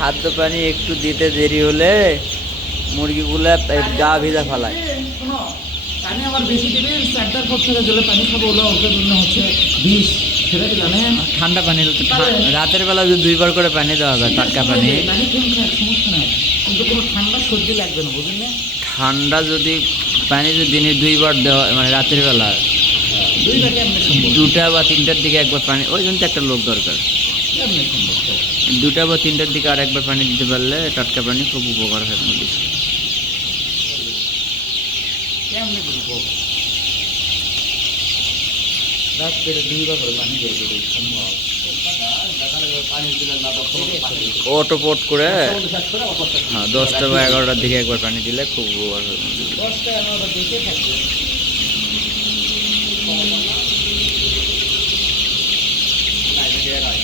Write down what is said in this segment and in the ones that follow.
খাদ্য পানি একটু দিতে দেরি হলে মুরগিগুলা গা ভিজা ফেলায়। পানি আবার বেশি দিলে চারটার পর থেকে জলে পানি খাবো ওগুলো ওটার জন্য হচ্ছে বিষ, সেটা কি জানেন? ঠান্ডা পানি রাতের বেলা যদি 2 বার করে পানি দেওয়া যায়, টাটকা পানি। পানি খেয়ে খায় সমস্যা নাই, কিন্তু কোনো ঠান্ডা সর্দি লাগবে না, বুঝলেন না? ঠান্ডা যদি পানি যদি দিনে 2 বার দেওয়া, মানে রাতের বেলা 2 বার কেমনে সম্ভব? 2টা বা 3টার দিকে একবার পানি, ওই জন্য তো একটা লোক দরকার। কেমনে সম্ভব? 2টা বা 3টার দিকে আর একবার পানি দিতে পারলে টাটকা পানি খুব উপকার হয় মুরগির। কেমনে করবো? রাত্রে 2 বার করে পানি দিয়ে দেবে সম্ভব? অটোপট করে হ্যাঁ 10টা বা 11টার দিকে একবার পানি দিলে খুব উপকার হয়। 10টা 11টা দিকে থাকবে।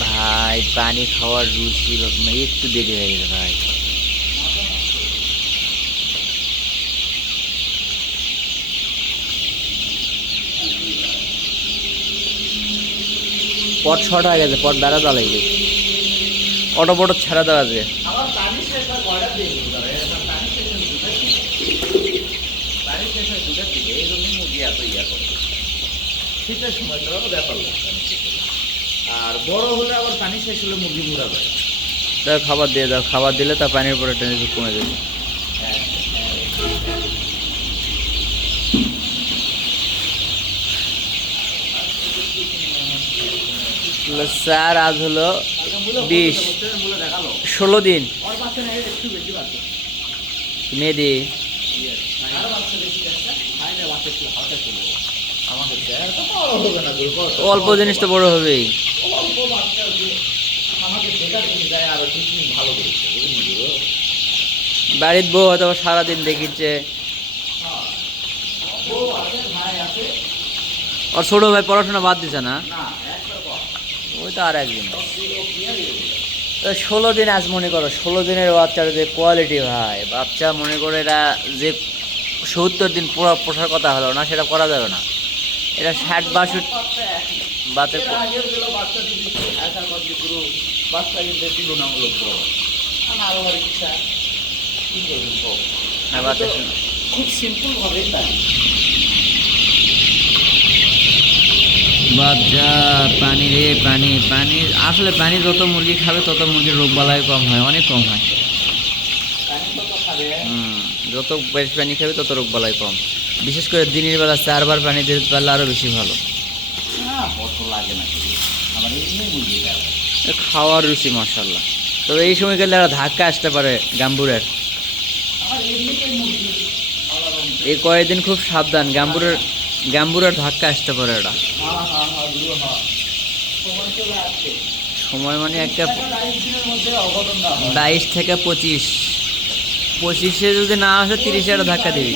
ভাই পানি খাওয়ার রুচি একটু দেরি হয়ে গেছে ভাই। পট শর্ট হয়ে গেছে, পট বেড়া দেওয়া লাগবে, অটো পটো ছাড়া দেওয়া আছে। আবার পানি শেষ হয় কয়টা দিয়ে দিতে হবে? পানি শেষ হয় 2টা থেকে। পানি শেষ হয় 2টা থেকে, এই জন্যই মুরগি এত ইয়া করে। শীতের সময় তো ব্যাপার লাগবে না। আর বড় হলে আবার পানি শেষ হলে মুরগি মুড়া যায়। দাও খাবার দিয়ে দাও, খাবার দিলে তার পানির উপরে টেনে কমে যাবে। স্যার আজ হলো 16 দিন মেয়েদি অল্প জিনিস তো বড় হবেই। বাড়ির বউ হয়তো সারাদিন দেখিচ্ছে, ওর ছোট ভাই পড়াশোনা বাদ দিছে না, ওই তো আর একদিন 16 দিন। আজ মনে করো 16 দিনের বাচ্চার যে কোয়ালিটি ভাই, বাচ্চা মনে করে এরা যে 70 দিন পুরো পোষার কথা হলো না, সেটা করা যাবে না। এটা 60-62 বাচ্চা খুব সিম্পল ভাবেই তাই। বাচ্চা পানি রে পানি পানি, আসলে পানি যত মুরগি খাবে তত মুরগির রোগ বালাই কম হয়, অনেক কম হয়। যত বেশি পানি খাবে তত রোগ বালাই কম। বিশেষ করে দিনের বেলা 4 বার পানি দিতে পারলে আরো বেশি ভালো। খাওয়ার রুচি মাশাআল্লাহ। তবে এই সময় গেলে একটা ধাক্কা আসতে পারে গাম্বুরের। এই কয়েকদিন খুব সাবধান, গাম্বুরের ধাক্কা আসতে পারে। এটা সময় মানে একটা 22 থেকে 25, 25-এ যদি না আসে 30-এ একটা ধাক্কা দিবি।